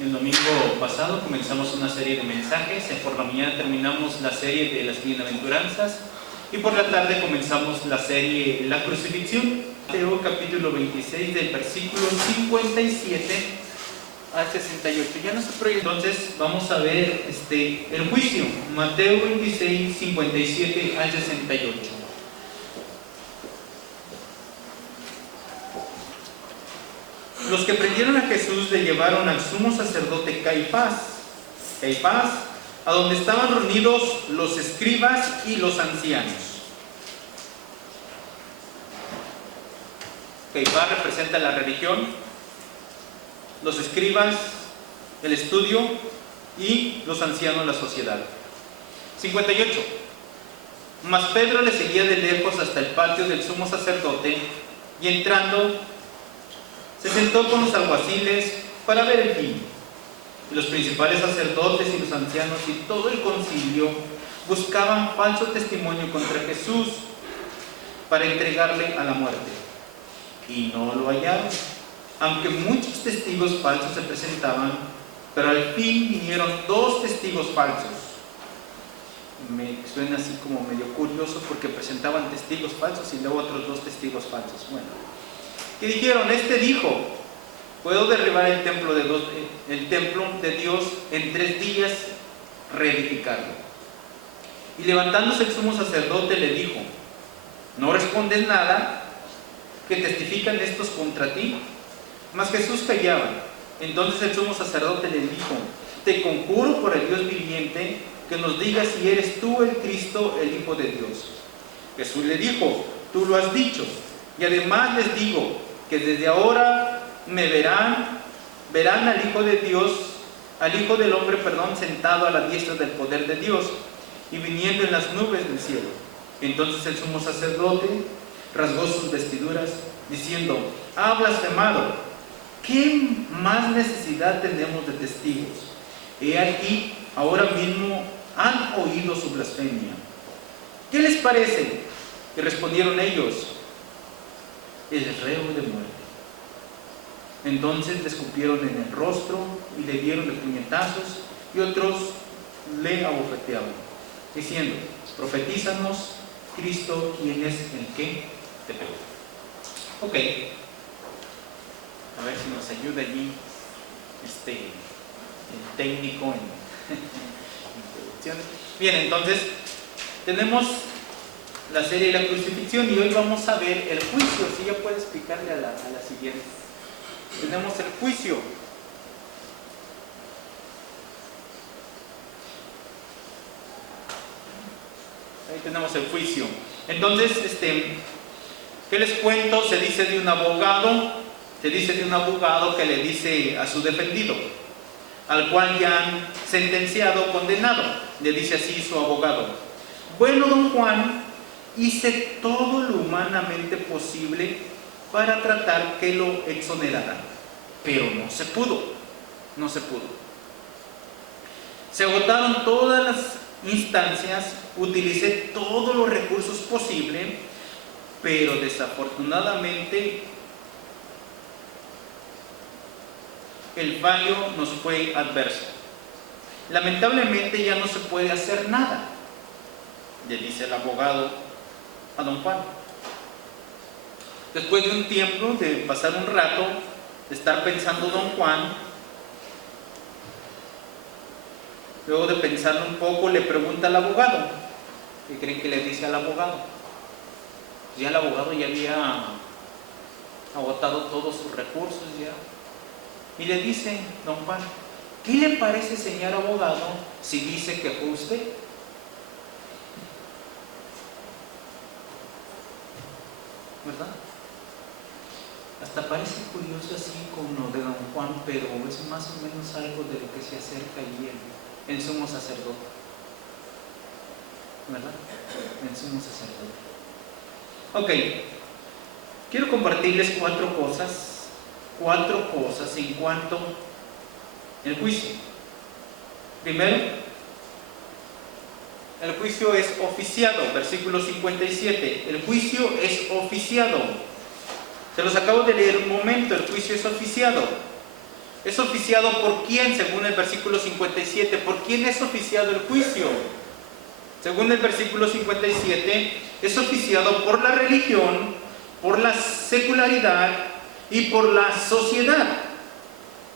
El domingo pasado comenzamos una serie de mensajes. Por la mañana terminamos la serie de las bienaventuranzas y por la tarde comenzamos la serie La Crucifixión. Mateo capítulo 26 del versículo 57 al 68. Ya no se proyecta. Entonces vamos a ver el juicio. Mateo 26, 57 al 68. Los que prendieron a Jesús le llevaron al sumo sacerdote Caifás, a donde estaban reunidos los escribas y los ancianos. Caifás representa la religión, los escribas el estudio y los ancianos la sociedad. 58. Mas Pedro le seguía de lejos hasta el patio del sumo sacerdote y entrando se sentó con los alguaciles para ver el fin. Y los principales sacerdotes y los ancianos y todo el concilio buscaban falso testimonio contra Jesús para entregarle a la muerte. Y no lo hallaron, aunque muchos testigos falsos se presentaban, pero al fin vinieron 2 testigos falsos. Me suena así como medio curioso porque presentaban testigos falsos y luego otros 2 testigos falsos. Bueno, que dijeron, dijo, puedo derribar el templo de Dios en 3 días, reedificarlo. Y levantándose el sumo sacerdote le dijo, ¿no respondes nada? ¿Que testifican estos contra ti? Mas Jesús callaba. Entonces el sumo sacerdote le dijo, te conjuro por el Dios viviente que nos digas si eres tú el Cristo, el Hijo de Dios. Jesús le dijo, tú lo has dicho, y además les digo que desde ahora me verán al Hijo de Dios, al Hijo del Hombre, sentado a la diestra del poder de Dios y viniendo en las nubes del cielo. Entonces el sumo sacerdote rasgó sus vestiduras, diciendo, ha blasfemado. ¿Qué más necesidad tenemos de testigos? He aquí, ahora mismo han oído su blasfemia. ¿Qué les parece? Y respondieron ellos, el reo de muerte. Entonces le escupieron en el rostro y le dieron de puñetazos y otros le abofeteaban, diciendo, profetízanos, Cristo, ¿quién es el que te pegó? Ok, a ver si nos ayuda allí el técnico en introducción. Bien, entonces tenemos la serie de la crucifixión y hoy vamos a ver el juicio. Si ya puedes explicarle a la siguiente. Tenemos el juicio. Ahí tenemos el juicio. Entonces, ¿qué les cuento? Se dice de un abogado que le dice a su defendido, al cual ya han sentenciado, condenado. Le dice así su abogado: bueno, don Juan, hice todo lo humanamente posible para tratar que lo exoneraran, pero no se pudo. Se agotaron todas las instancias, utilicé todos los recursos posibles, pero desafortunadamente el fallo nos fue adverso. Lamentablemente ya no se puede hacer nada, le dice el abogado a don Juan. Después de un tiempo, de pasar un rato, de estar pensando don Juan, luego de pensarlo un poco, le pregunta al abogado. ¿Qué creen que le dice al abogado? Ya el abogado ya había agotado todos sus recursos ya. Y le dice don Juan, ¿qué le parece, señor abogado, si dice que fue usted? ¿Verdad? Hasta parece curioso así como lo de don Juan, pero es más o menos algo de lo que se acerca allí el sumo sacerdote. ¿Verdad? El sumo sacerdote. Ok, quiero compartirles 4 cosas en cuanto al juicio. Primero, el juicio es oficiado, versículo 57. El juicio es oficiado. Se los acabo de leer un momento, el juicio es oficiado. ¿Es oficiado por quién? Según el versículo 57. ¿Por quién es oficiado el juicio? Según el versículo 57, es oficiado por la religión, por la secularidad y por la sociedad.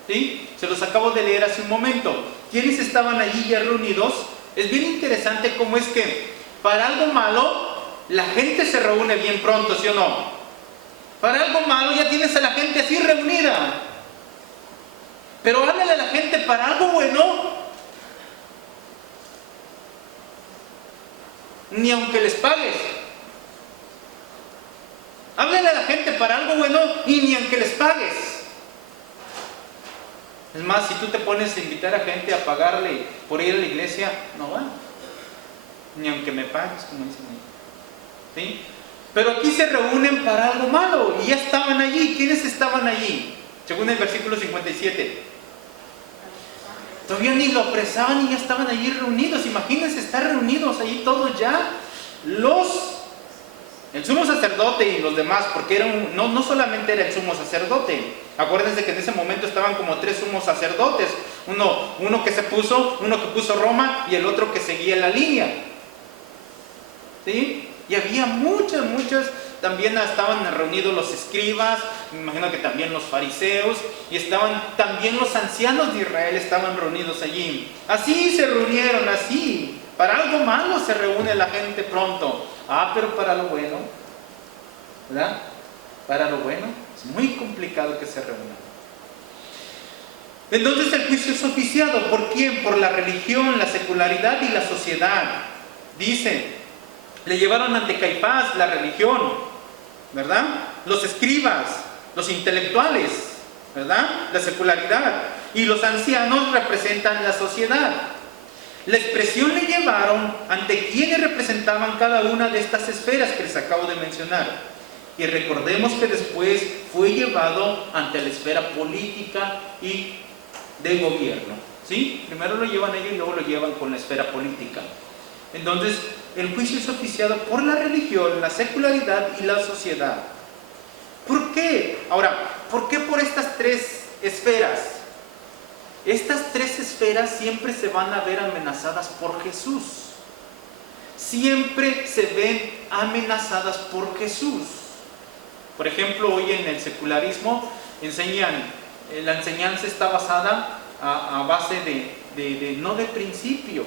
¿Sí? Se los acabo de leer hace un momento. ¿Quiénes estaban allí ya reunidos? Es bien interesante cómo es que para algo malo la gente se reúne bien pronto, ¿sí o no? Para algo malo ya tienes a la gente así reunida. Pero háblale a la gente para algo bueno, ni aunque les pagues. Háblale a la gente para algo bueno y ni aunque les pagues. Es más, si tú te pones a invitar a gente a pagarle por ir a la iglesia, no van. Ni aunque me pagues, como dicen ahí. ¿Sí? Pero aquí se reúnen para algo malo y ya estaban allí. ¿Quiénes estaban allí? Según el versículo 57. Todavía ni lo apresaban y ya estaban allí reunidos. Imagínense estar reunidos allí todos ya. El sumo sacerdote y los demás, porque no solamente era el sumo sacerdote. Acuérdense que en ese momento estaban como 3 sumos sacerdotes. Uno que puso Roma y el otro que seguía la línea. ¿Sí? Y había muchas, también estaban reunidos los escribas, me imagino que también los fariseos, y estaban también los ancianos de Israel, estaban reunidos allí. Así se reunieron, así. Para algo malo se reúne la gente pronto. Pero para lo bueno, ¿verdad? Para lo bueno, es muy complicado que se reúnan. Entonces el juicio es oficiado. ¿Por quién? Por la religión, la secularidad y la sociedad. Dice, le llevaron ante Caifás la religión, ¿verdad? Los escribas, los intelectuales, ¿verdad? La secularidad. Y los ancianos representan la sociedad. La expresión le llevaron ante quienes representaban cada una de estas esferas que les acabo de mencionar. Y recordemos que después fue llevado ante la esfera política y de gobierno. ¿Sí? Primero lo llevan ellos y luego lo llevan con la esfera política. Entonces, el juicio es oficiado por la religión, la secularidad y la sociedad. ¿Por qué? Ahora, ¿por qué por estas 3 esferas? Estas 3 esferas siempre se van a ver amenazadas por Jesús. Siempre se ven amenazadas por Jesús. Por ejemplo, hoy en el secularismo la enseñanza está basada a base no de principios,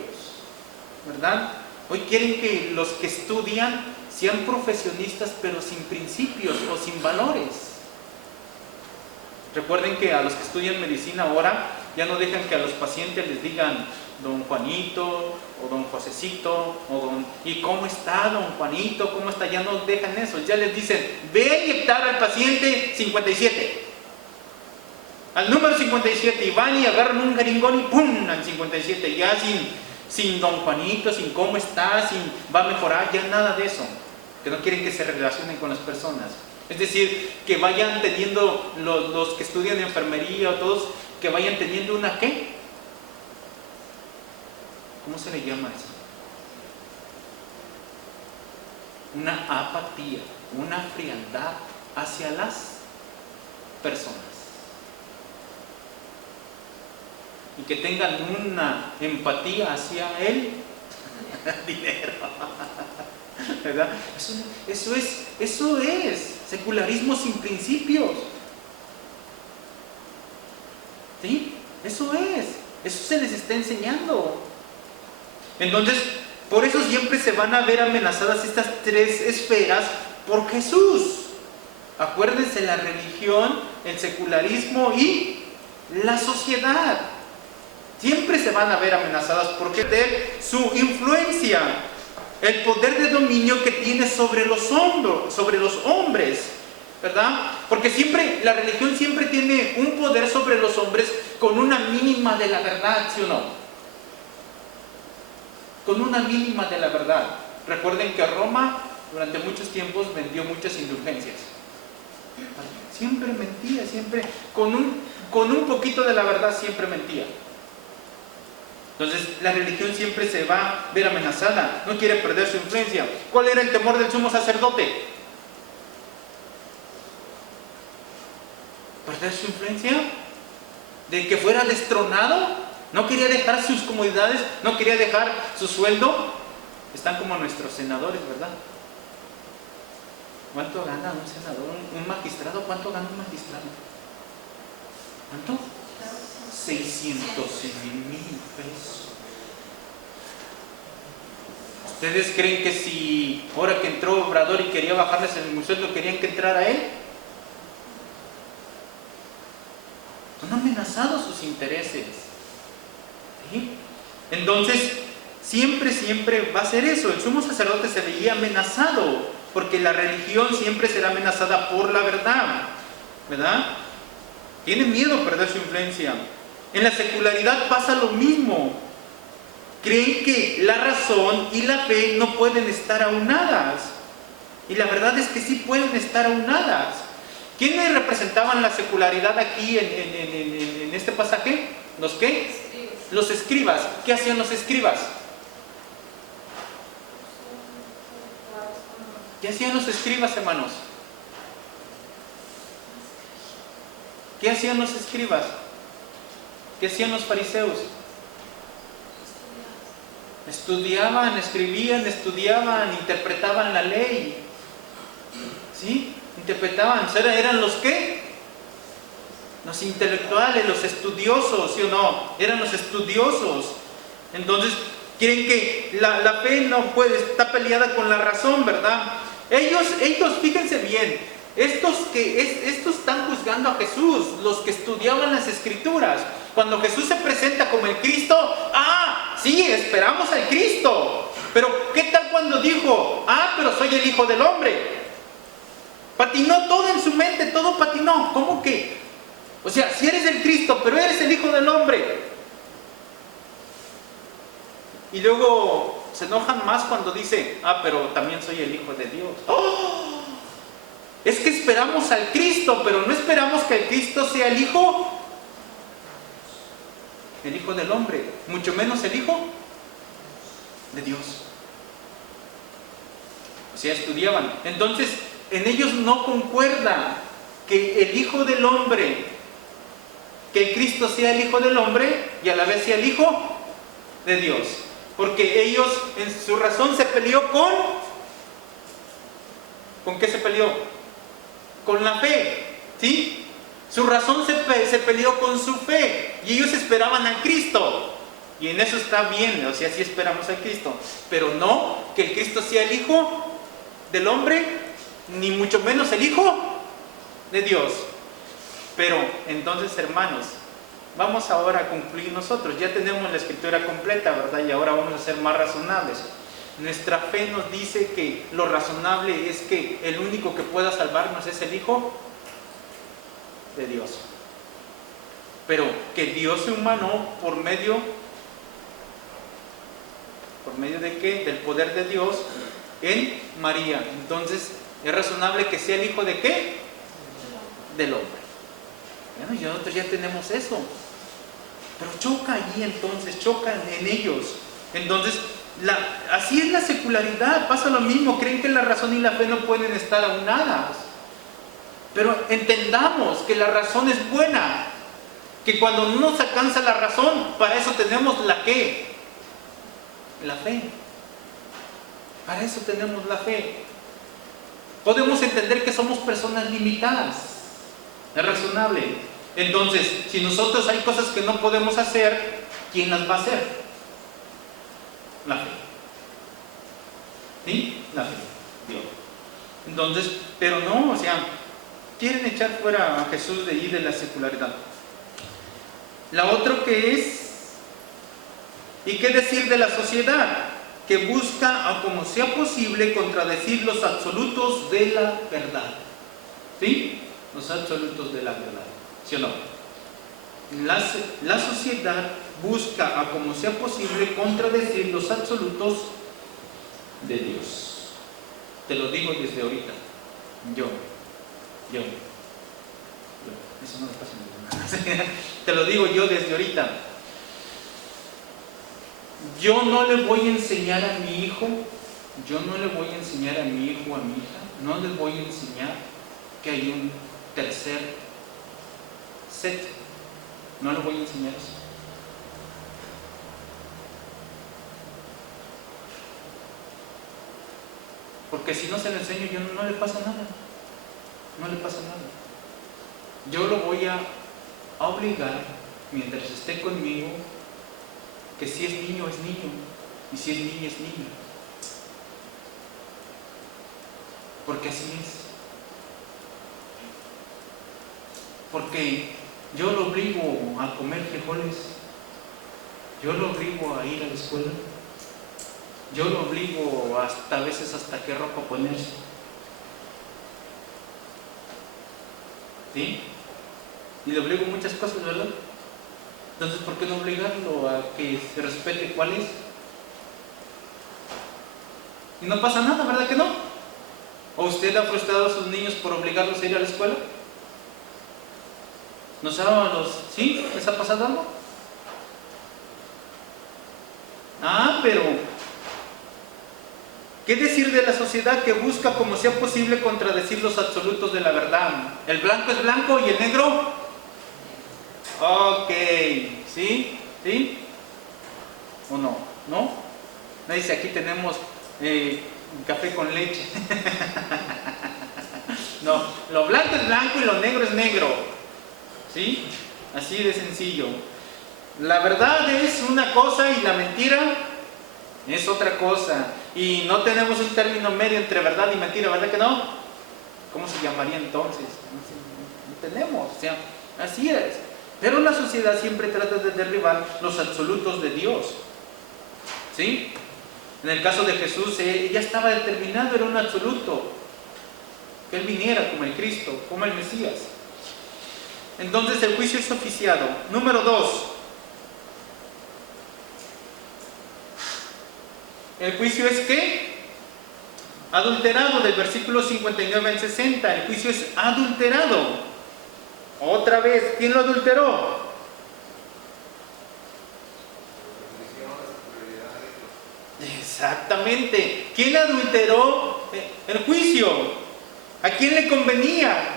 ¿verdad? Hoy quieren que los que estudian sean profesionistas pero sin principios o sin valores. Recuerden que a los que estudian medicina ahora ya no dejan que a los pacientes les digan don Juanito o don Josecito ¿y cómo está don Juanito? ¿Cómo está? Ya no dejan eso, ya les dicen ve a inyectar al paciente 57, al número 57, y van y agarran un jeringón y ¡pum! Al 57, ya sin don Juanito, sin cómo está, sin va a mejorar, ya nada de eso, que no quieren que se relacionen con las personas. Es decir, que vayan teniendo los que estudian enfermería o todos, que vayan teniendo una ¿qué? ¿Cómo se le llama eso? Una apatía, una frialdad hacia las personas. Y que tengan una empatía hacia el dinero. ¿Verdad? Eso es secularismo sin principios. ¿Sí? Eso se les está enseñando. Entonces, por eso siempre se van a ver amenazadas estas 3 esferas por Jesús. Acuérdense, la religión, el secularismo y la sociedad. Siempre se van a ver amenazadas porque de su influencia, el poder de dominio que tiene sobre los hombres, ¿verdad? Porque la religión siempre tiene un poder sobre los hombres con una mínima de la verdad, ¿sí o no? Con una mínima de la verdad. Recuerden que Roma durante muchos tiempos vendió muchas indulgencias. Siempre mentía, siempre con un poquito de la verdad siempre mentía. Entonces la religión siempre se va a ver amenazada, no quiere perder su influencia. ¿Cuál era el temor del sumo sacerdote? ¿Perder su influencia? de que fuera destronado, no quería dejar sus comodidades, no quería dejar su sueldo. Están como nuestros senadores, ¿verdad? ¿Cuánto gana un senador, un magistrado? ¿Cuánto gana un magistrado? ¿Cuánto? 600,000 pesos. ¿Ustedes creen que si ahora que entró Obrador y quería bajarles el sueldo, querían que entrara él? Son amenazados sus intereses. ¿Sí? Entonces, siempre va a ser eso. El sumo sacerdote se veía amenazado, porque la religión siempre será amenazada por la verdad, ¿verdad? Tiene miedo a perder su influencia. En la secularidad pasa lo mismo. Creen que la razón y la fe no pueden estar aunadas. Y la verdad es que sí pueden estar aunadas. ¿Quiénes representaban la secularidad aquí en este pasaje? ¿Los qué? Los escribas. ¿Qué hacían los escribas? ¿Qué hacían los escribas, hermanos? ¿Qué hacían los escribas? ¿Qué hacían los fariseos? Estudiaban, escribían, estudiaban, interpretaban la ley. ¿Sí? Interpretaban. ¿Eran los qué? Los intelectuales, los estudiosos, ¿sí o no? Eran los estudiosos. Entonces, quieren que la fe no puede, está peleada con la razón, ¿verdad? Ellos, fíjense bien, estos están juzgando a Jesús, los que estudiaban las Escrituras. Cuando Jesús se presenta como el Cristo, sí, esperamos al Cristo. Pero ¿qué tal cuando dijo, pero soy el Hijo del Hombre? Patinó todo en su mente, todo patinó. ¿Cómo que? O sea, si eres el Cristo, pero eres el Hijo del Hombre. Y luego se enojan más cuando dice, pero también soy el Hijo de Dios. ¡Oh! Es que esperamos al Cristo, pero no esperamos que el Cristo sea el Hijo del Hombre, mucho menos el Hijo de Dios. O sea, estudiaban. Entonces, en ellos no concuerda que el Hijo del Hombre, que el Cristo sea el Hijo del Hombre y a la vez sea el Hijo de Dios. Porque ellos, en su razón, se peleó ¿con qué se peleó? Con la fe, ¿sí? Su razón se peleó con su fe y ellos esperaban al Cristo. Y en eso está bien, o sea, sí esperamos al Cristo. Pero no que el Cristo sea el Hijo del Hombre, ni mucho menos el Hijo de Dios. Pero entonces, hermanos, vamos ahora a concluir nosotros. Ya tenemos la Escritura completa, ¿verdad? Y ahora vamos a ser más razonables. Nuestra fe nos dice que lo razonable es que el único que pueda salvarnos es el Hijo de Dios. Pero que Dios se humanó por medio de ¿qué? Del poder de Dios en María. Entonces, ¿es razonable que sea el Hijo de qué? Del hombre. Bueno, y nosotros ya tenemos eso. Pero choca allí entonces, chocan en ellos. Entonces, así es la secularidad, pasa lo mismo, creen que la razón y la fe no pueden estar aunadas. Pero entendamos que la razón es buena, que cuando no nos alcanza la razón, para eso tenemos la ¿qué? La fe. Para eso tenemos la fe. Podemos entender que somos personas limitadas, es razonable. Entonces, si nosotros hay cosas que no podemos hacer, ¿quién las va a hacer? La fe. ¿Sí? La fe. Dios. Entonces, pero no, o sea, quieren echar fuera a Jesús de ahí de la secularidad. La otra que es, ¿y qué decir de la sociedad? Que busca, a como sea posible, contradecir los absolutos de la verdad. ¿Sí? Los absolutos de la verdad. ¿Sí o no? La sociedad busca, a como sea posible, contradecir los absolutos de Dios. Te lo digo desde ahorita. Yo. Eso no me pasa nada. Te lo digo yo desde ahorita. Yo no le voy a enseñar a mi hijo, a mi hija, no les voy a enseñar que hay un tercer set No le voy a enseñar eso. Porque si no se lo enseño, yo no le pasa nada. No le pasa nada. Yo lo voy a obligar, mientras esté conmigo, que si es niño, es niño. Y si es niña, es niña. Porque así es. Porque yo lo obligo a comer frijoles. Yo lo obligo a ir a la escuela. Yo lo obligo a veces hasta qué ropa ponerse. ¿Sí? Y le obligo muchas cosas, ¿verdad? Entonces, ¿por qué no obligarlo a que se respete cuál es? Y no pasa nada, ¿verdad que no? ¿O usted ha frustrado a sus niños por obligarlos a ir a la escuela? ¿Sí? ¿Les ha pasado algo? Pero ¿qué decir de la sociedad que busca como sea posible contradecir los absolutos de la verdad? ¿El blanco es blanco y el negro? Ok, ¿sí? ¿Sí? ¿O no? ¿No? Me dice, aquí tenemos café con leche. No, lo blanco es blanco y lo negro es negro. ¿Sí? Así de sencillo. La verdad es una cosa y la mentira es otra cosa. Y no tenemos un término medio entre verdad y mentira, ¿verdad que no? ¿Cómo se llamaría entonces? No tenemos, o sea, así es. Pero la sociedad siempre trata de derribar los absolutos de Dios. ¿Sí? En el caso de Jesús, ya estaba determinado, era un absoluto. Que Él viniera como el Cristo, como el Mesías. Entonces el juicio es oficiado. Número 2. El juicio es ¿qué? Adulterado, del versículo 59 al 60. El juicio es adulterado. Otra vez, ¿quién lo adulteró? Exactamente. ¿Quién adulteró el juicio? ¿A quién le convenía?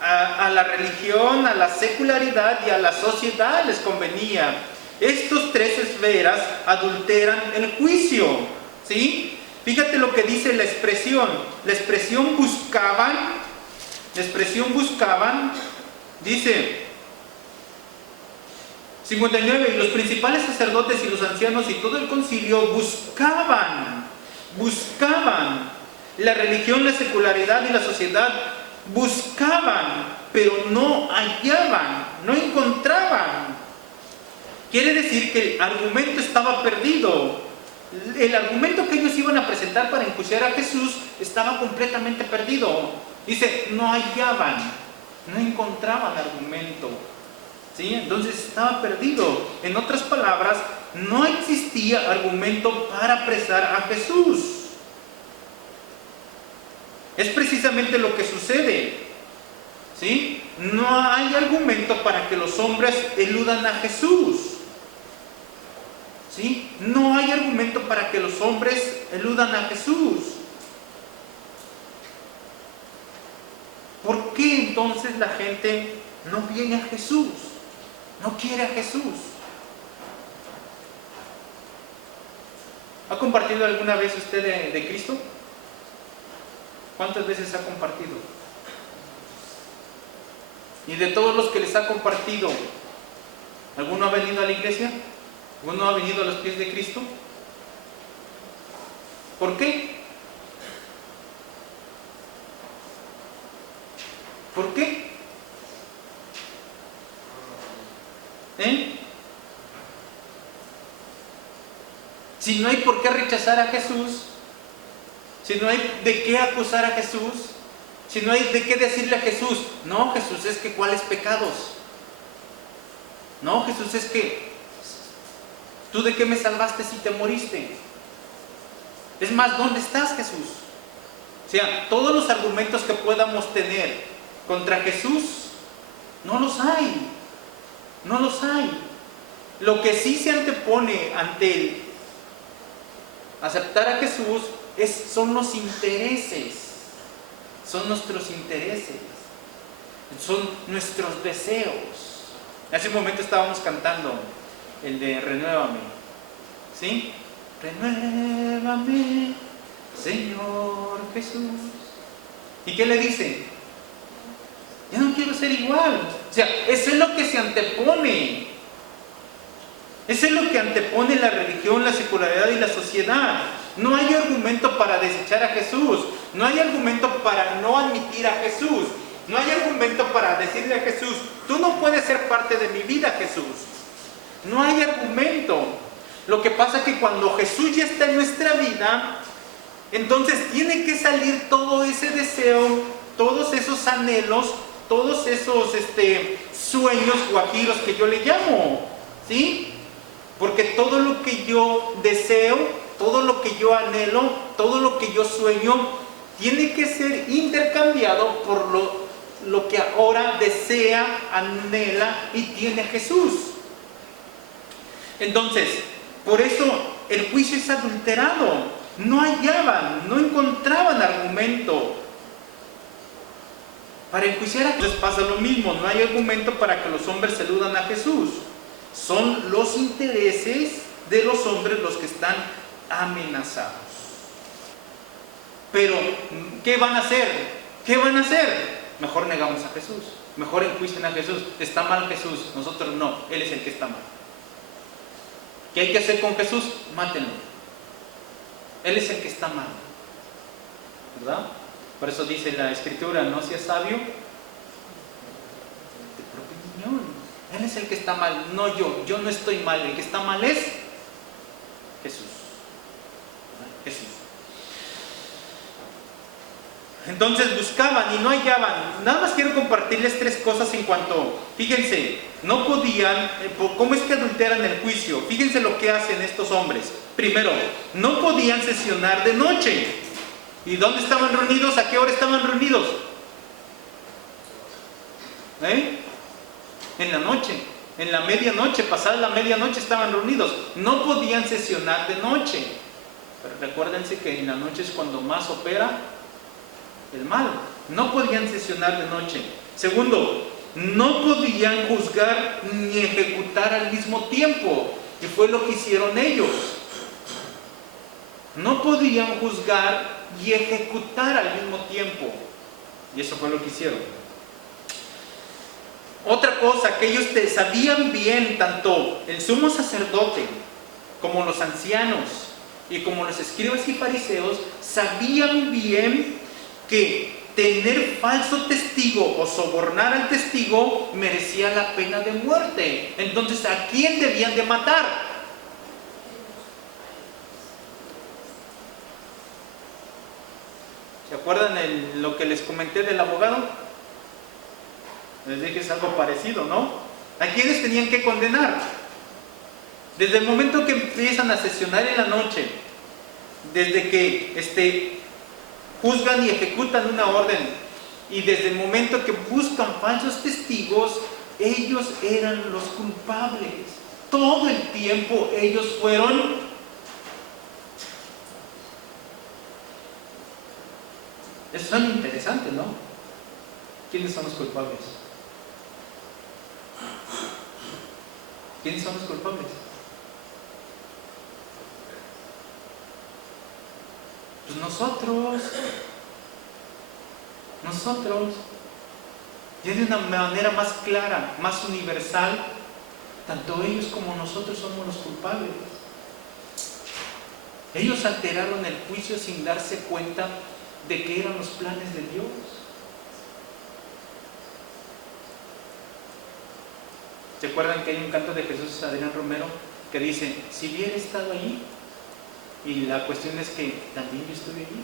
A la religión, a la secularidad y a la sociedad les convenía. Estos tres esferas adulteran el juicio. ¿Sí? Fíjate lo que dice la expresión. La expresión buscaban, dice 59, y los principales sacerdotes y los ancianos y todo el concilio buscaban. La religión, la secularidad y la sociedad buscaban, pero no hallaban, no encontraban. Quiere decir que el argumento estaba perdido. El argumento que ellos iban a presentar para enjuiciar a Jesús estaba completamente perdido. Dice, no hallaban, no encontraban argumento. ¿Sí? Entonces estaba perdido. En otras palabras, no existía argumento para apresar a Jesús. Es precisamente lo que sucede. ¿Sí? No hay argumento para que los hombres eludan a Jesús. ¿Sí? No hay argumento para que los hombres eludan a Jesús. ¿Por qué entonces la gente no viene a Jesús? No quiere a Jesús. ¿Ha compartido alguna vez usted de Cristo? ¿Cuántas veces ha compartido? Y de todos los que les ha compartido, ¿alguno ha venido a la iglesia? ¿Alguno ha venido a los pies de Cristo? ¿Por qué? ¿Por qué? Si no hay por qué rechazar a Jesús, si no hay de qué acusar a Jesús, si no hay de qué decirle a Jesús, no, Jesús, es que ¿cuáles pecados? No, Jesús, es que ¿tú de qué me salvaste si te moriste? Es más, ¿dónde estás, Jesús? O sea, todos los argumentos que podamos tener contra Jesús, no los hay. No los hay. Lo que sí se antepone ante el aceptar a Jesús son los intereses. Son nuestros intereses. Son nuestros deseos. Hace un momento estábamos cantando el de Renuévame, ¿sí? Renuévame, Señor Jesús. ¿Y qué le dice? Ya no quiero ser igual. O sea, eso es lo que se antepone. Eso es lo que antepone la religión, la secularidad y la sociedad. No hay argumento para desechar a Jesús. No hay argumento para no admitir a Jesús. No hay argumento para decirle a Jesús, tú no puedes ser parte de mi vida, Jesús. No hay argumento. Lo que pasa es que cuando Jesús ya está en nuestra vida, entonces tiene que salir todo ese deseo, todos esos anhelos, todos esos sueños guajiros que yo le llamo, ¿sí? Porque todo lo que yo deseo, todo lo que yo anhelo, todo lo que yo sueño, tiene que ser intercambiado por lo que ahora desea, anhela y tiene Jesús. Entonces, por eso el juicio es adulterado. No hallaban, no encontraban argumento para enjuiciar a Jesús. Entonces pasa lo mismo, no hay argumento para que los hombres saludan a Jesús. Son los intereses de los hombres los que están amenazados. Pero, ¿qué van a hacer? ¿Qué van a hacer? Mejor negamos a Jesús, mejor enjuician a Jesús. Está mal Jesús, nosotros no, Él es el que está mal. ¿Qué hay que hacer con Jesús? Mátenlo. Él es el que está mal, ¿verdad? Por eso dice la Escritura, no seas sabio de propia opinión. Él es el que está mal, no yo no estoy mal, el que está mal es Jesús. Jesús. Entonces buscaban y no hallaban. Nada más quiero compartirles 3 cosas en cuanto, fíjense, no podían, ¿cómo es que adulteran el juicio? Fíjense lo que hacen estos hombres. Primero, no podían sesionar de noche. ¿Y dónde estaban reunidos? ¿A qué hora estaban reunidos? En la noche, en la medianoche, pasada la medianoche estaban reunidos. No podían sesionar de noche. Pero recuérdense que en la noche es cuando más opera el mal. No podían sesionar de noche. Segundo, no podían juzgar ni ejecutar al mismo tiempo. Y fue lo que hicieron ellos. No podían juzgar y ejecutar al mismo tiempo. Y eso fue lo que hicieron. Otra cosa, que ellos sabían bien, tanto el sumo sacerdote como los ancianos y como los escribas y fariseos, sabían bien que tener falso testigo o sobornar al testigo merecía la pena de muerte. Entonces, ¿a quién debían de matar? ¿Se acuerdan lo que les comenté del abogado? Les dije, es algo parecido, ¿no? ¿A quiénes tenían que condenar? Desde el momento que empiezan a sesionar en la noche, desde que juzgan y ejecutan una orden, y desde el momento que buscan falsos testigos, ellos eran los culpables. Todo el tiempo ellos fueron. Eso es interesante, ¿no? ¿Quiénes son los culpables? ¿Quiénes son los culpables? Pues nosotros. Y de una manera más clara, más universal, tanto ellos como nosotros somos los culpables. Ellos alteraron el juicio sin darse cuenta de que eran los planes de Dios. ¿Se acuerdan que hay un canto de Jesús Adrián Romero que dice, si hubiera estado allí? Y la cuestión es que también yo estuve allí.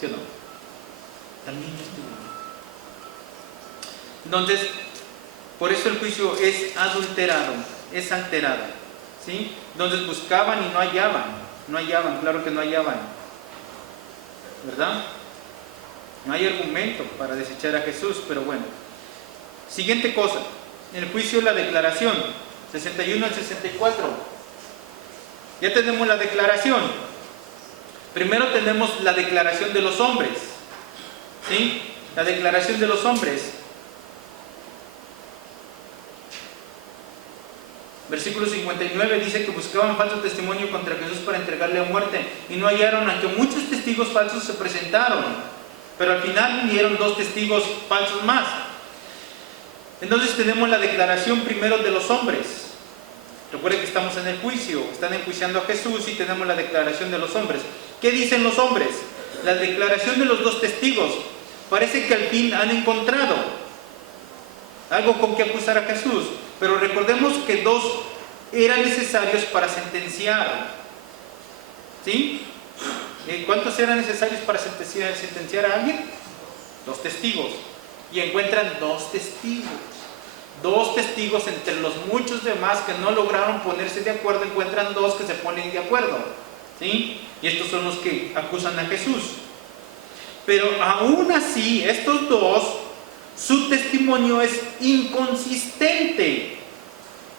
¿Sí o no? También yo estuve allí. Entonces, por eso el juicio es adulterado, es alterado, ¿sí? Entonces buscaban y no hallaban. No hallaban, claro que no hallaban, ¿verdad? No hay argumento para desechar a Jesús, pero bueno. Siguiente cosa, en el juicio la declaración, 61 al 64. Ya tenemos la declaración. Primero tenemos la declaración de los hombres, ¿sí? La declaración de los hombres. Versículo 59 dice que buscaban falso testimonio contra Jesús para entregarle a muerte y no hallaron, aunque muchos testigos falsos se presentaron, pero al final vinieron 2 testigos falsos más. Entonces tenemos la declaración primero de los hombres. Recuerden que estamos en el juicio, están enjuiciando a Jesús y tenemos la declaración de los hombres. ¿Qué dicen los hombres? La declaración de los 2 testigos. Parece que al fin han encontrado algo con que acusar a Jesús, pero recordemos que 2 eran necesarios para sentenciar. ¿Sí? ¿Cuántos eran necesarios para sentenciar a alguien? 2 testigos. Y encuentran 2 testigos. 2 testigos entre los muchos demás que no lograron ponerse de acuerdo, encuentran 2 que se ponen de acuerdo. ¿Sí? Y estos son los que acusan a Jesús. Pero aún así, estos 2, su testimonio es inconsistente.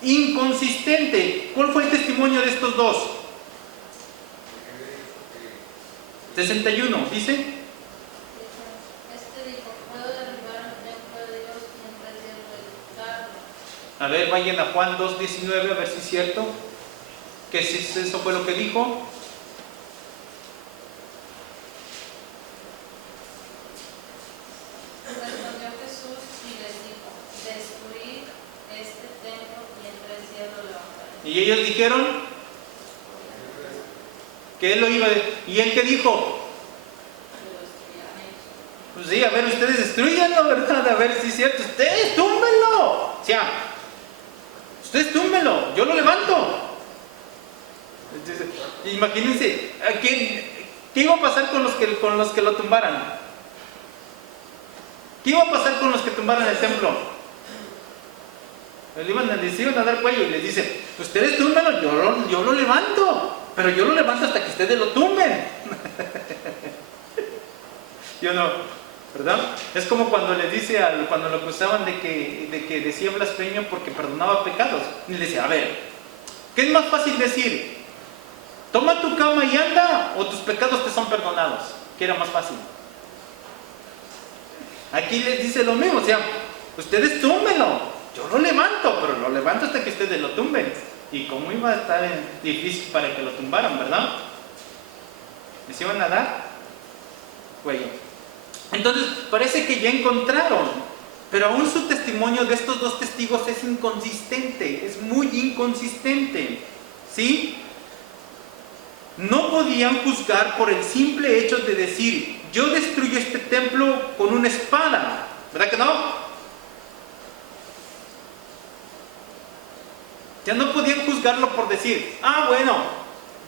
Inconsistente. ¿Cuál fue el testimonio de estos 2? 61, dice. Este dijo, puedo derribar el templo de Dios mientras yo reedificarlo. A ver, vayan a Juan 2:19 a ver si es cierto. Que si eso fue lo que dijo. Respondió Jesús y les dijo, destruid este templo y en 3 días lo levantaré. Y ellos dijeron que él lo iba a... ¿Y él qué dijo? Lo destruirán ellos. Pues sí, a ver, ustedes destruyanlo, ¿verdad? A ver si es cierto. Ustedes túmbenlo. O sea, ustedes túmbenlo, yo lo levanto. Entonces, imagínense, ¿qué iba a pasar con los que lo tumbaran? ¿Qué iba a pasar con los que tumbaran el templo? Les iban a dar cuello y les dice, ustedes túmbenlo, yo lo levanto. Pero yo lo levanto hasta que ustedes lo tumben. Yo no, ¿verdad? Es como cuando le dice, cuando lo acusaban de que decía blasfemia porque perdonaba pecados. Y le decía, a ver, ¿qué es más fácil decir? Toma tu cama y anda, o tus pecados te son perdonados. ¿Qué era más fácil? Aquí les dice lo mismo, o sea, ustedes túmbenlo. Yo lo levanto, pero lo levanto hasta que ustedes lo tumben. Y cómo iba a estar difícil para que lo tumbaran, ¿verdad? ¿Les iban a dar cuello? Entonces, parece que ya encontraron, pero aún su testimonio de estos 2 testigos es inconsistente, es muy inconsistente, ¿sí? No podían juzgar por el simple hecho de decir, yo destruyo este templo con una espada, ¿verdad que no? Ya no podían juzgarlo por decir, bueno,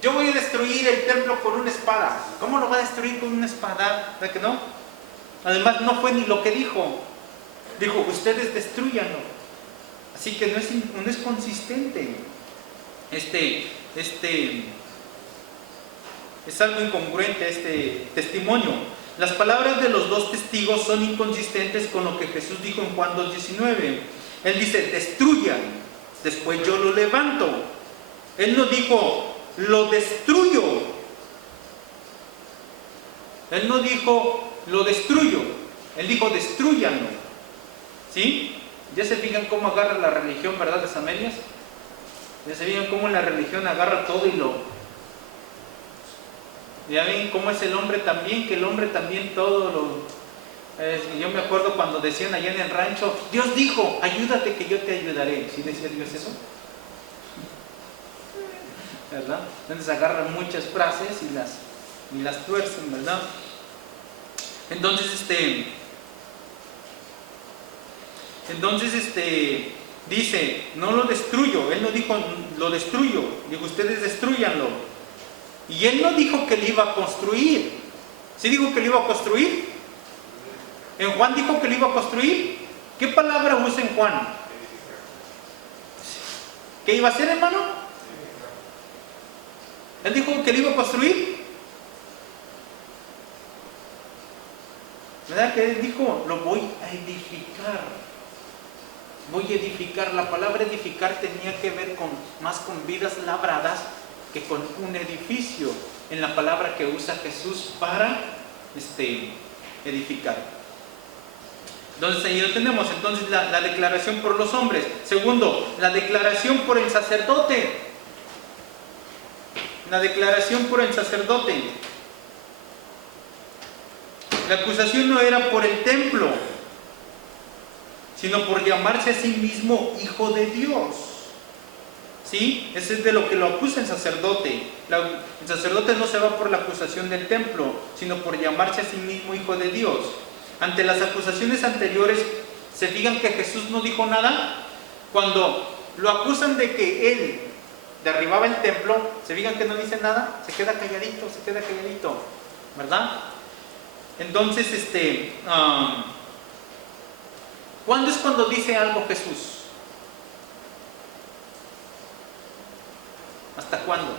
yo voy a destruir el templo con una espada. ¿Cómo lo va a destruir con una espada? ¿Verdad que no? Además, no fue ni lo que dijo. Dijo, ustedes destruyanlo. Así que no es consistente. Es algo incongruente este testimonio. Las palabras de los 2 testigos son inconsistentes con lo que Jesús dijo en Juan 2:19. Él dice, destruyan. Después yo lo levanto. Él no dijo, lo destruyo. Él no dijo, lo destruyo. Él dijo, destruyanlo. ¿Sí? ¿Ya se fijan cómo agarra la religión, verdad, de Samelias? ¿Ya se fijan cómo la religión agarra todo y lo... ¿Ya ven cómo es el hombre también? Que el hombre también todo lo... yo me acuerdo cuando decían allá en el rancho, Dios dijo, ayúdate que yo te ayudaré. ¿Sí decía Dios eso? ¿Verdad? Entonces agarran muchas frases y las tuercen, ¿verdad? Entonces, dice, no lo destruyo. Él no dijo, lo destruyo. Dijo, ustedes destruyanlo. Y él no dijo que le iba a construir. ¿Sí dijo que le iba a construir? ¿En Juan dijo que le iba a construir? ¿Qué palabra usa en Juan? ¿Qué iba a hacer, hermano? Él dijo que le iba a construir. ¿Verdad que él dijo? Lo voy a edificar. Voy a edificar. La palabra edificar tenía que ver más con vidas labradas que con un edificio, en la palabra que usa Jesús para edificar. Entonces ahí lo tenemos. Entonces la declaración por los hombres. Segundo, la declaración por el sacerdote. La declaración por el sacerdote. La acusación no era por el templo, sino por llamarse a sí mismo hijo de Dios. ¿Sí? Eso es de lo que lo acusa el sacerdote. El sacerdote no se va por la acusación del templo, sino por llamarse a sí mismo hijo de Dios. Ante las acusaciones anteriores, ¿se fijan que Jesús no dijo nada? Cuando lo acusan de que él derribaba el templo, ¿se fijan que no dice nada? Se queda calladito, ¿verdad? Entonces, ¿cuándo es cuando dice algo Jesús? ¿Hasta cuándo?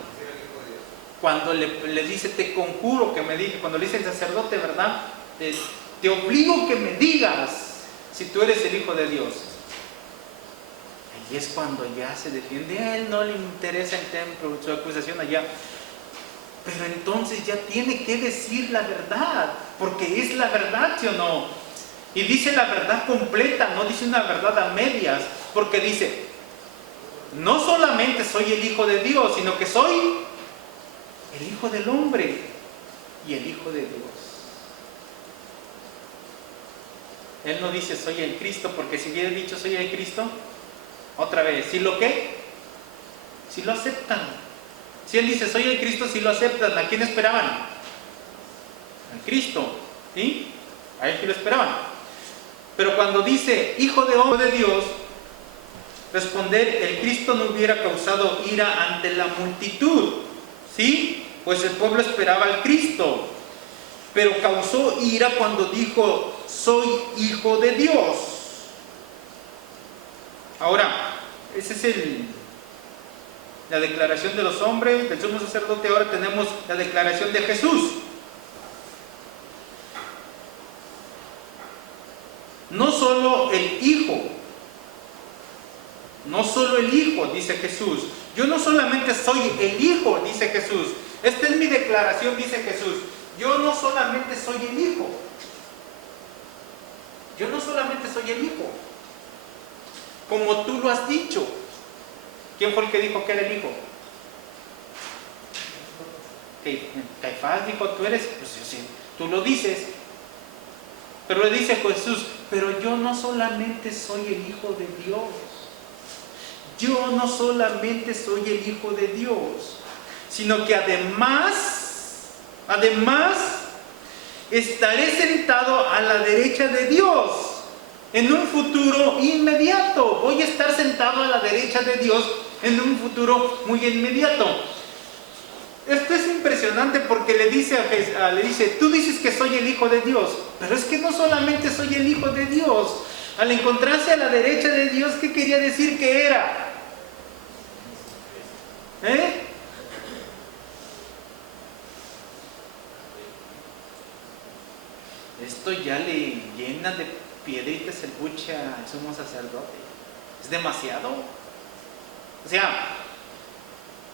Cuando le dice, te conjuro que me digas, cuando le dice el sacerdote, ¿verdad? Te obligo que me digas si tú eres el Hijo de Dios. Ahí es cuando ya se defiende, a él no le interesa el templo, su acusación allá. Pero entonces ya tiene que decir la verdad, porque es la verdad, ¿sí o no? Y dice la verdad completa, no dice una verdad a medias, porque dice, no solamente soy el Hijo de Dios, sino que soy el Hijo del Hombre y el Hijo de Dios. Él no dice soy el Cristo, porque si hubiera dicho soy el Cristo, otra vez, ¿sí lo qué? Sí lo aceptan. Si él dice soy el Cristo, sí lo aceptan. ¿A quién esperaban? Al Cristo, ¿sí? A él sí lo esperaban. Pero cuando dice Hijo de Hombre de Dios, responder, el Cristo no hubiera causado ira ante la multitud, ¿sí? Pues el pueblo esperaba al Cristo, pero causó ira cuando dijo soy Hijo de Dios. Ahora, esa es la declaración de los hombres, del sumo sacerdote. Ahora tenemos la declaración de Jesús. No solo el Hijo, dice Jesús. Yo no solamente soy el Hijo, dice Jesús. Esta es mi declaración, dice Jesús. Yo no solamente soy el Hijo. Yo no solamente soy el Hijo, como tú lo has dicho. ¿Quién fue el que dijo que era el Hijo? Caifás dijo, tú eres, pues sí, tú lo dices. Pero le dice Jesús, pero yo no solamente soy el Hijo de Dios. Yo no solamente soy el Hijo de Dios, sino que además, estaré sentado a la derecha de Dios en un futuro inmediato. Voy a estar sentado a la derecha de Dios en un futuro muy inmediato. Esto es impresionante porque le dice, tú dices que soy el Hijo de Dios, pero es que no solamente soy el Hijo de Dios. Al encontrarse a la derecha de Dios, ¿qué quería decir que era? Esto ya le llena de piedritas el buche al sumo sacerdote. Es demasiado. O sea,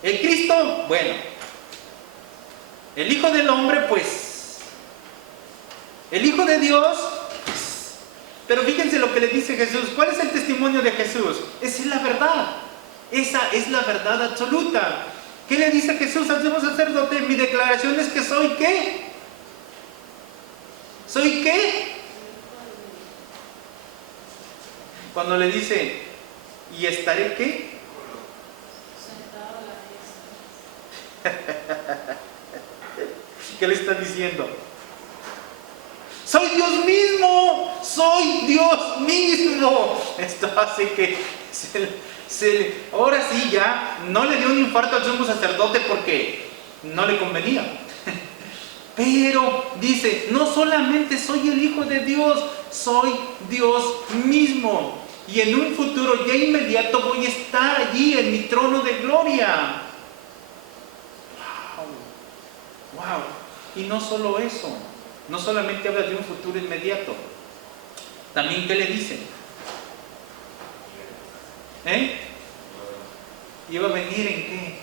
el Cristo, bueno, el Hijo del Hombre, pues, el Hijo de Dios, pues, pero fíjense lo que le dice Jesús. ¿Cuál es el testimonio de Jesús? Esa es la verdad. Esa es la verdad absoluta. ¿Qué le dice Jesús al sumo sacerdote? Mi declaración es que soy ¿qué? ¿Soy qué? Cuando le dice, ¿y estaré qué? ¿Qué le está diciendo? ¡Soy Dios mismo! ¡Soy Dios mismo! Esto hace que ahora sí ya no le dio un infarto al sumo sacerdote porque no le convenía. Pero dice, no solamente soy el Hijo de Dios, soy Dios mismo. Y en un futuro ya inmediato voy a estar allí en mi trono de gloria. ¡Wow! Y no solo eso, no solamente habla de un futuro inmediato. También, ¿qué le dice? ¿Iba a venir en qué?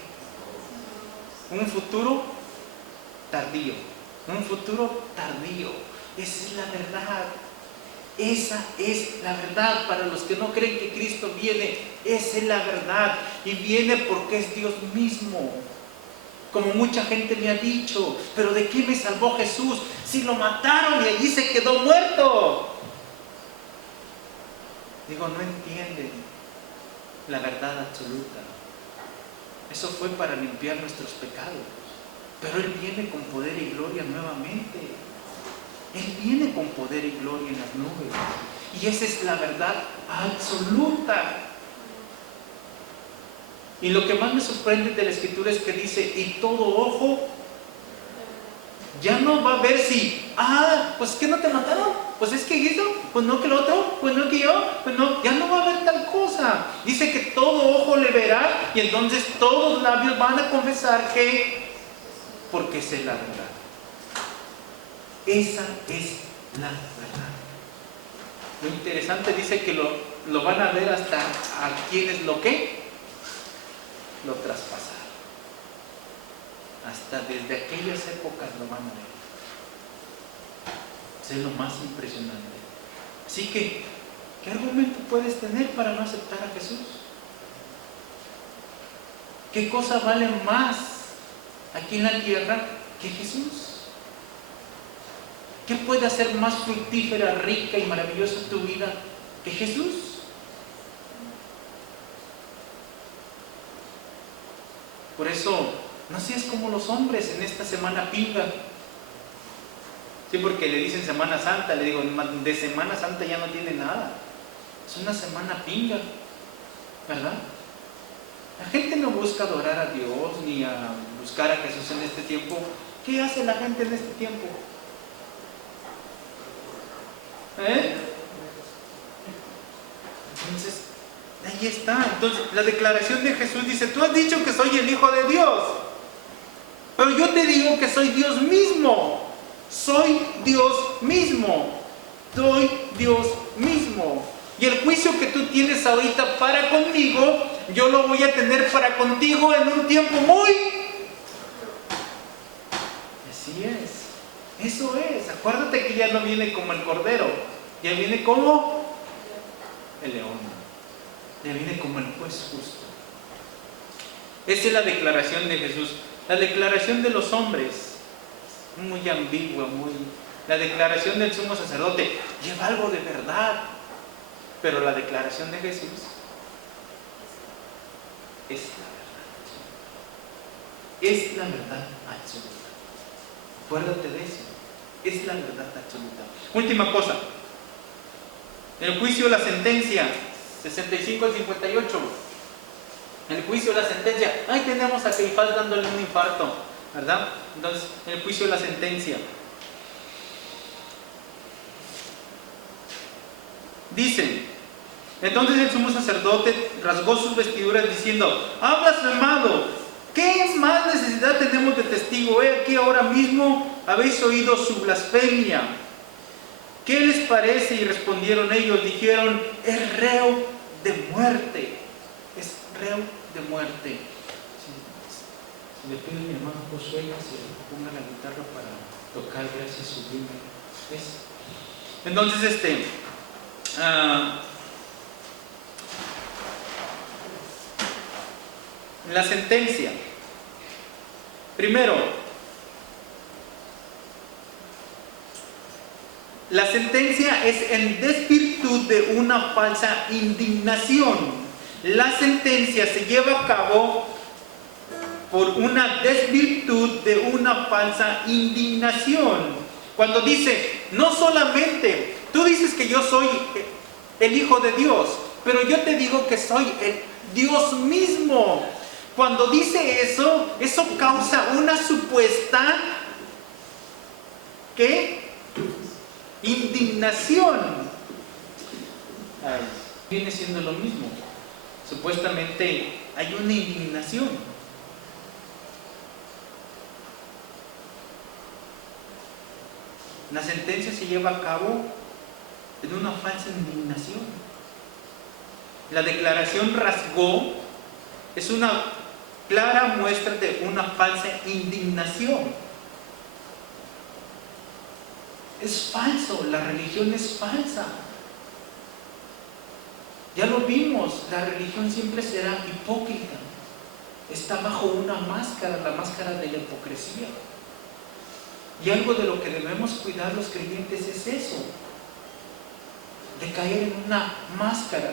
Un futuro tardío. Un futuro tardío. Esa es la verdad. Esa es la verdad. Para los que no creen que Cristo viene, esa es la verdad. Y viene porque es Dios mismo. Como mucha gente me ha dicho, pero ¿de qué me salvó Jesús? Si lo mataron y allí se quedó muerto. Digo, no entienden la verdad absoluta. Eso fue para limpiar nuestros pecados. Pero Él viene con poder y gloria nuevamente. Él viene con poder y gloria en las nubes. Y esa es la verdad absoluta. Y lo que más me sorprende de la Escritura es que dice, y todo ojo, ya no va a ver si, pues que no te mataron, pues es que esto, pues no que lo otro, pues no que yo, pues no, ya no va a haber tal cosa. Dice que todo ojo le verá y entonces todos los labios van a confesar que, porque esa es la verdad. Esa es la verdad. Lo interesante dice que lo van a ver hasta a quienes lo traspasaron. Hasta desde aquellas épocas lo van a ver. Eso es lo más impresionante. Así que, ¿qué argumento puedes tener para no aceptar a Jesús? ¿Qué cosa vale más aquí en la tierra que Jesús? ¿Qué puede hacer más fructífera, rica y maravillosa tu vida que Jesús? Por eso, no seas como los hombres en esta semana pinga. Sí, porque le dicen Semana Santa, le digo, de Semana Santa ya no tiene nada. Es una semana pinga, ¿verdad? La gente no busca adorar a Dios ni a buscar a Jesús en este tiempo. ¿Qué hace la gente en este tiempo? Entonces, ahí está. Entonces, la declaración de Jesús dice, tú has dicho que soy el Hijo de Dios, pero yo te digo que soy Dios mismo. Soy Dios mismo. Soy Dios mismo. Y el juicio que tú tienes ahorita para conmigo, yo lo voy a tener para contigo en un tiempo muy... Así es. Eso es. Acuérdate que ya no viene como el cordero, ya viene como el león, ya viene como el juez justo. Esa es la declaración de Jesús. La declaración de los hombres, muy ambigua, la declaración del sumo sacerdote lleva algo de verdad, pero la declaración de Jesús es la verdad. Es la verdad absoluta. Acuérdate de eso. Es la verdad absoluta. Última cosa. El juicio, la sentencia, 65 al 58. El juicio, la sentencia. Ahí tenemos a Caifás dándole un infarto, ¿verdad? Entonces, el juicio, la sentencia. Dice, entonces el sumo sacerdote rasgó sus vestiduras diciendo, ha blasfemado. ¿Qué más necesidad tenemos de testigo? He aquí ahora mismo habéis oído su blasfemia. ¿Qué les parece? Y respondieron ellos, dijeron, es reo de muerte. Es reo de muerte. Si le pido a mi hermano Josué que se ponga la guitarra para tocar gracias sublime. ¿Ves? Entonces, la sentencia. Primero, la sentencia es en desvirtud de una falsa indignación. La sentencia se lleva a cabo por una desvirtud de una falsa indignación. Cuando dice, no solamente, tú dices que yo soy el Hijo de Dios, pero yo te digo que soy el Dios mismo. Cuando dice eso, eso causa una supuesta, ¿qué? Indignación. Viene siendo lo mismo. Supuestamente hay una indignación. La sentencia se lleva a cabo en una falsa indignación. La declaración rasgó es una clara muestra de una falsa indignación. Es falso, la religión es falsa. Ya lo vimos, la religión siempre será hipócrita. Está bajo una máscara, la máscara de la hipocresía. Y algo de lo que debemos cuidar los creyentes es eso, de caer en una máscara.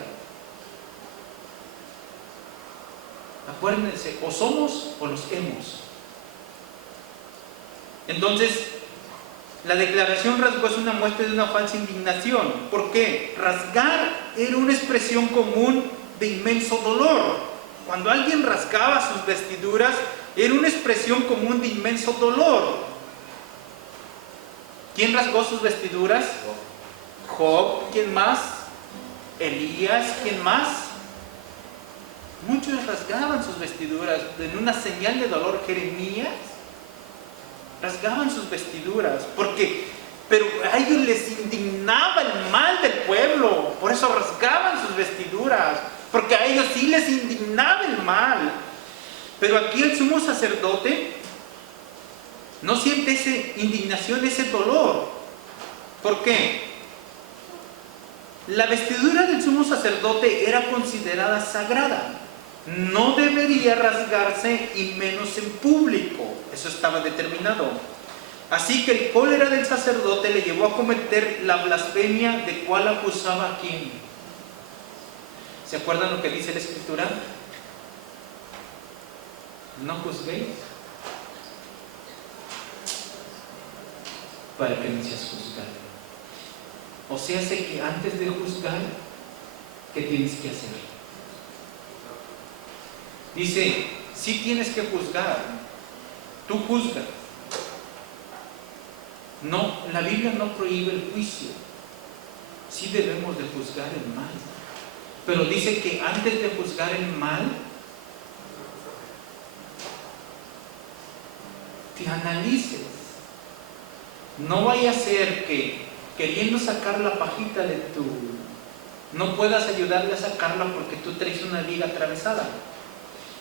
Acuérdense, o somos o los hemos. Entonces, la declaración rasgó es una muestra de una falsa indignación. ¿Por qué? Rasgar era una expresión común de inmenso dolor. Cuando alguien rasgaba sus vestiduras, era una expresión común de inmenso dolor. ¿Quién rasgó sus vestiduras? Job. ¿Quién más? Elías. ¿Quién más? Muchos rasgaban sus vestiduras en una señal de dolor. Jeremías rasgaban sus vestiduras pero a ellos les indignaba el mal del pueblo, por eso rasgaban sus vestiduras, porque a ellos sí les indignaba el mal. Pero aquí el sumo sacerdote no siente esa indignación, ese dolor. ¿Por qué? La vestidura del sumo sacerdote era considerada sagrada. No debería rasgarse y menos en público. Eso estaba determinado. Así que el cólera del sacerdote le llevó a cometer la blasfemia de cuál acusaba a quién. ¿Se acuerdan lo que dice la Escritura? No juzguéis para que no seas juzgado. O sea, sé que antes de juzgar, ¿qué tienes que hacer? Dice, sí tienes que juzgar, tú juzgas. No, la Biblia no prohíbe el juicio, sí debemos de juzgar el mal. Pero dice que antes de juzgar el mal, te analices. No vaya a ser que queriendo sacar la pajita de no puedas ayudarle a sacarla porque tú traes una viga atravesada.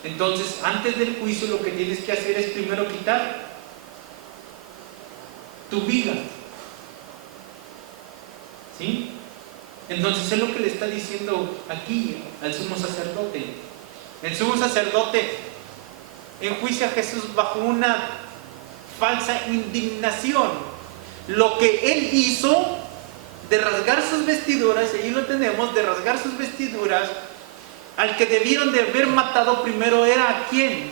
Entonces, antes del juicio lo que tienes que hacer es primero quitar tu viga. ¿Sí? Entonces es lo que le está diciendo aquí al sumo sacerdote. El sumo sacerdote enjuicia a Jesús bajo una falsa indignación. Lo que él hizo de rasgar sus vestiduras, y ahí lo tenemos, de rasgar sus vestiduras, al que debieron de haber matado primero era ¿a quién?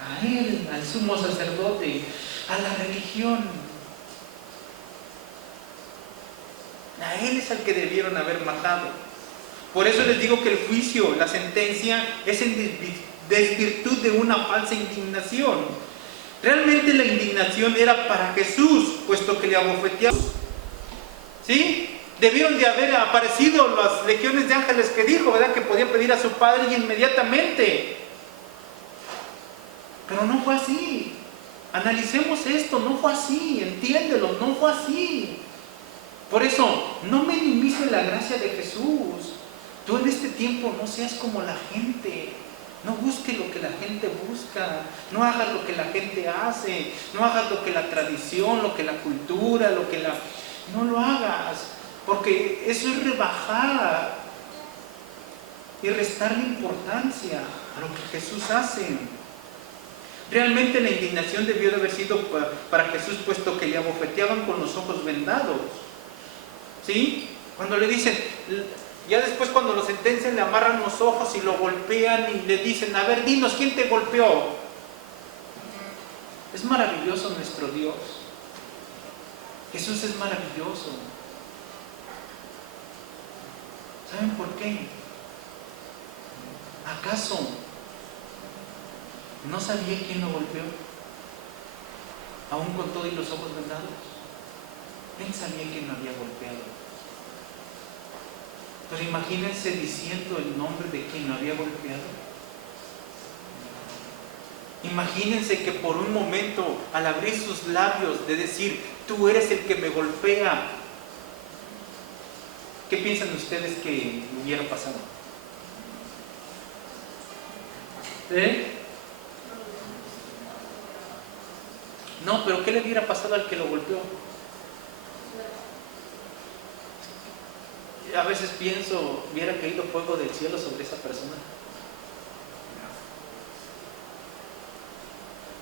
A él, al sumo sacerdote, a la religión. A él es al que debieron haber matado. Por eso les digo que el juicio, la sentencia, es en desvirtud de una falsa indignación. Realmente la indignación era para Jesús, puesto que le abofeteaban. ¿Sí? Debieron de haber aparecido las legiones de ángeles que dijo, ¿verdad? Que podía pedir a su Padre y inmediatamente. Pero no fue así. Analicemos esto, no fue así, entiéndelo, no fue así. Por eso, no minimice la gracia de Jesús. Tú en este tiempo no seas como la gente. No busques lo que la gente busca. No hagas lo que la gente hace. No hagas lo que la tradición, lo que la cultura, no lo hagas. Porque eso es rebajar y restarle importancia a lo que Jesús hace. Realmente la indignación debió de haber sido para Jesús, puesto que le abofeteaban con los ojos vendados. ¿Sí? Cuando le dicen, ya después cuando lo sentencian le amarran los ojos y lo golpean y le dicen, a ver, dinos, ¿quién te golpeó? Es maravilloso nuestro Dios. Jesús es maravilloso. ¿Saben por qué? ¿Acaso no sabía quién lo golpeó? Aún con todo y los ojos vendados. Él sabía quién lo había golpeado. Pero imagínense diciendo el nombre de quien lo había golpeado. Imagínense que por un momento, al abrir sus labios de decir, tú eres el que me golpea, ¿qué piensan ustedes que hubiera pasado? No, pero ¿qué le hubiera pasado al que lo golpeó? a veces pienso, hubiera caído fuego del cielo sobre esa persona.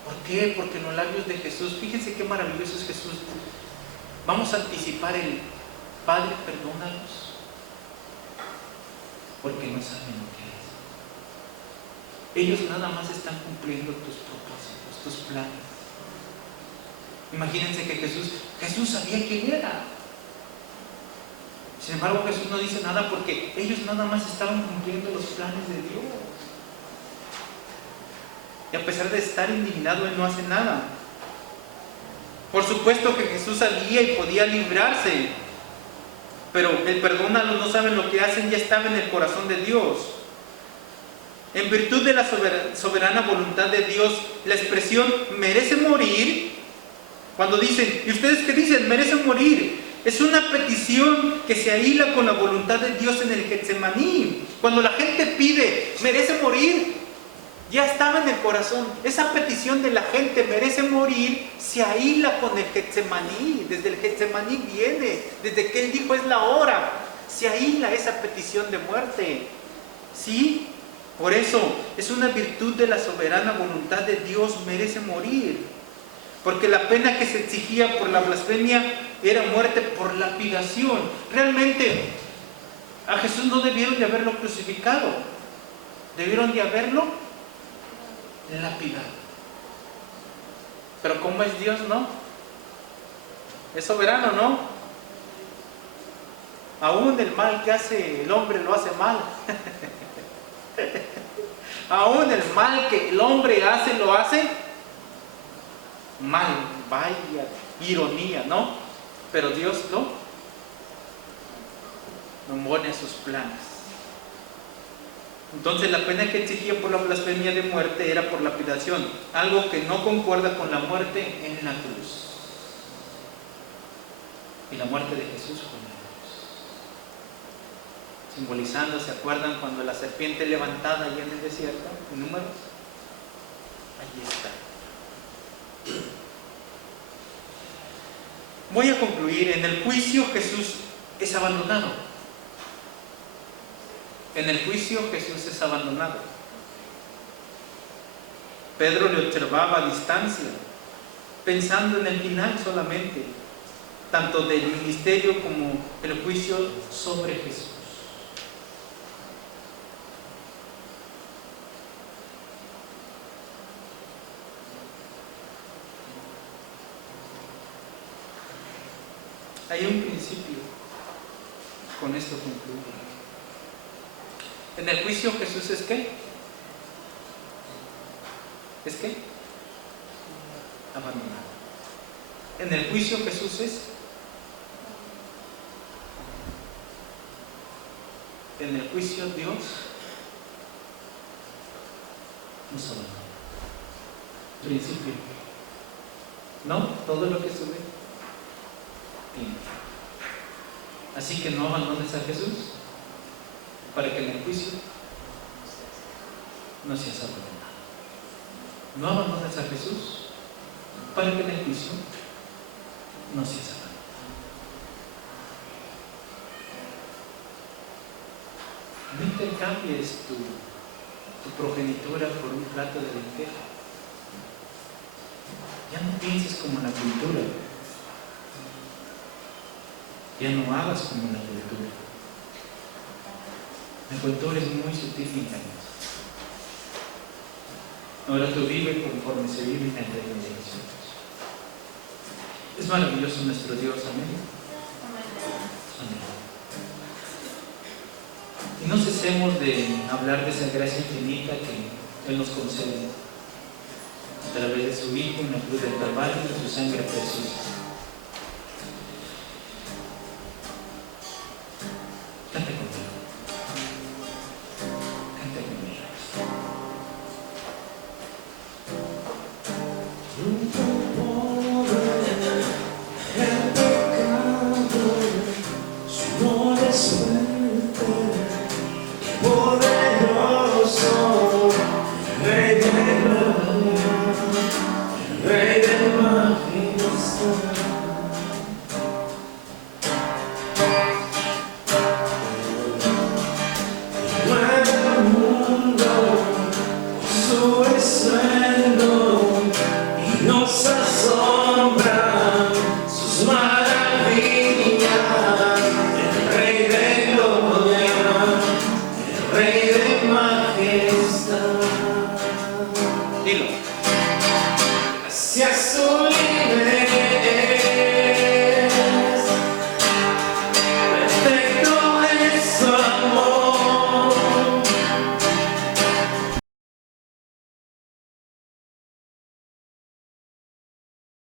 ¿Por qué? Porque en los labios de Jesús, fíjense qué maravilloso es Jesús. Vamos a anticipar el Padre, perdónalos, porque no saben lo que es. Ellos nada más están cumpliendo tus propósitos, tus planes. Imagínense que Jesús sabía quién era. Sin embargo, Jesús no dice nada porque ellos nada más estaban cumpliendo los planes de Dios. Y a pesar de estar indignado, Él no hace nada. Por supuesto que Jesús sabía y podía librarse, pero el perdónalos, no saben lo que hacen, ya estaba en el corazón de Dios. En virtud de la soberana voluntad de Dios, la expresión merece morir, cuando dicen, ¿y ustedes qué dicen? Merecen morir. Es una petición que se ahila con la voluntad de Dios en el Getsemaní. Cuando la gente pide, merece morir, ya estaba en el corazón. Esa petición de la gente, merece morir, se ahila con el Getsemaní. Desde el Getsemaní viene, desde que Él dijo es la hora, se ahila esa petición de muerte. ¿Sí? Por eso, es una virtud de la soberana voluntad de Dios, merece morir. Porque la pena que se exigía por la blasfemia era muerte por lapidación. Realmente, a Jesús no debieron de haberlo crucificado, debieron de haberlo lapidado. Pero como es Dios, ¿no? Es soberano, ¿no? Aún el mal que hace el hombre lo hace mal. Aún el mal que el hombre hace, lo hace mal. Vaya ironía, ¿no? Pero Dios no pone sus planes. Entonces la pena que exigía por la blasfemia de muerte era por lapidación, algo que no concuerda con la muerte en la cruz. Y la muerte de Jesús fue en la cruz, simbolizando, ¿se acuerdan cuando la serpiente levantada allá en el desierto, en Números? Allí está. Voy a concluir. En el juicio Jesús es abandonado. En el juicio Jesús es abandonado. Pedro le observaba a distancia, pensando en el final solamente, tanto del ministerio como el juicio sobre Jesús. Hay un principio, con esto concluyo. En el juicio Jesús es ¿qué? ¿Es qué? Abandonado. En el juicio Jesús es en el juicio Dios nos abandona. Principio. No, todo lo que sube tiene. Así que no abandones a Jesús para que en el juicio no seas abandonado. No abandones a Jesús para que en el juicio no seas abandonado. No intercambies tu progenitura por un plato de lentejas. Ya no pienses como la cultura. Ya no hagas como la cultura. La cultura es muy sutil y engañosa. Ahora tú vive conforme se vive en el reino de los cielos. Es maravilloso nuestro Dios, amén. Amén. Y no cesemos de hablar de esa gracia infinita que Él nos concede a través de su Hijo en la cruz del Calvario y de su sangre preciosa. Canta conmigo. Canta conmigo.